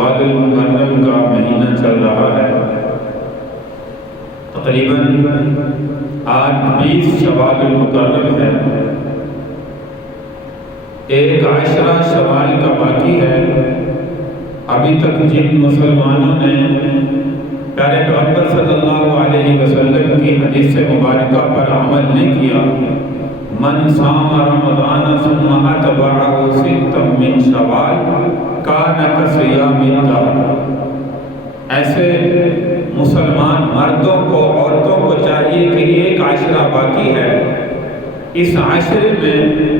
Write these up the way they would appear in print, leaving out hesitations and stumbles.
شوال المحرم کا مہینہ چل رہا ہے۔ تقریباً آج 20 شوال المکرم ہے۔ ایک عشرہ شوال کا باقی ہے۔ ابھی تک جن مسلمانوں نے پیارے پیغمبر صلی اللہ علیہ وسلم کی حدیث مبارکہ پر عمل نہیں کیا، من صام رمضان ثم اتبعہ ستا من شوال کان کصیام الدہر، ایسے مسلمان مردوں کو عورتوں کو چاہیے کہ ایک عشرہ باقی ہے، اس عشرے میں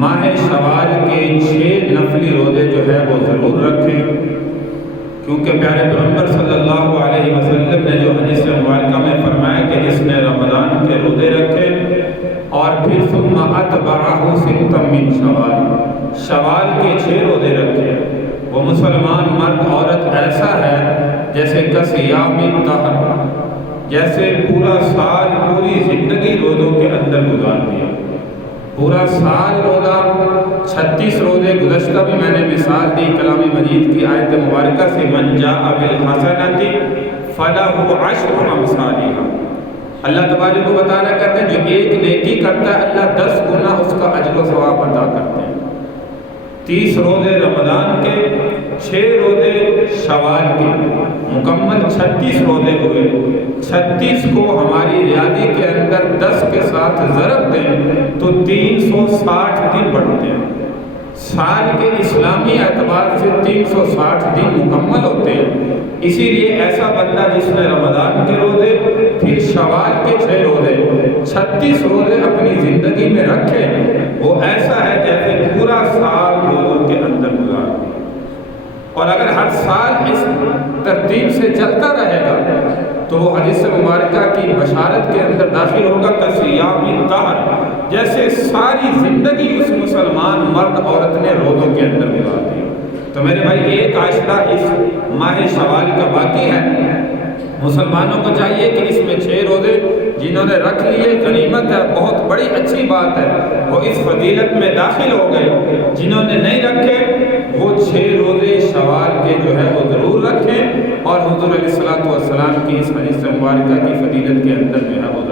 ماہ شوال کے 6 نفلی روزے جو ہے وہ ضرور رکھیں، کیونکہ پیارے پیغمبر صلی اللہ علیہ وسلم نے جو حدیث مبارکہ میں فرمایا کہ جس نے رمضان کے روزے رکھے اور پھر ثم اتبعہ ستا من شوال، شوال کے 6 روزے رکھے، وہ مسلمان مرد عورت ایسا ہے جیسے کصیام الدہر، جیسے پورا سال پوری زندگی روزوں کے اندر گزار دیا، پورا سال روزہ، 36 روزے۔ گزشتہ بھی میں نے مثال دی کلام مجید کی آیت مبارکہ سے، من جاء بالحسنۃ فلہ عشر امثالھا، اللہ تبارک و تعالیٰ کہتے ہیں جو ایک نیکی کرتا ہے اللہ 10 گنا اس کا اجر و ثواب عطا کرتے ہیں۔ 30 روزے رمضان کے، 6 روزے شوال کے، مکمل 36 روزے ہوئے۔ 36 کو ہماری ریاضی کے اندر 10 کے ساتھ ضرب دیں تو 360 دن بڑھتے ہیں۔ سال کے اسلامی اعتبار سے 360 دن مکمل ہوتے ہیں۔ اسی لیے ایسا بندہ جس نے رمضان کے روزے، پھر شوال کے 6 روزے، 36 روزے اپنی زندگی میں رکھے، وہ ایسا ہے جیسے پورا سال روزوں کے اندر گزار دیا۔ اور اگر ہر سال اس ترتیب سے چلتا رہے گا تو وہ حدیث مبارکہ کی بشارت کے اندر داخل ہوگا کصیام الدہر، جیسے ساری زندگی اس مسلمان مرد عورت نے روزوں کے اندر گزار دی۔ تو میرے بھائی ایک عشرہ اس ماہ شوال کا باقی ہے، مسلمانوں کو چاہیے کہ اس میں 6 روزے جنہوں نے رکھ لیے غنیمت ہے، بہت بڑی اچھی بات ہے، وہ اس فضیلت میں داخل ہو گئے۔ جنہوں نے نہیں رکھے وہ 6 روزے شوال کے جو ہے وہ ضرور رکھیں، اور حضور علیہ الصلوۃ والسلام کی اس حدیث مبارکہ کی فضیلت کے اندر جو ہے وہ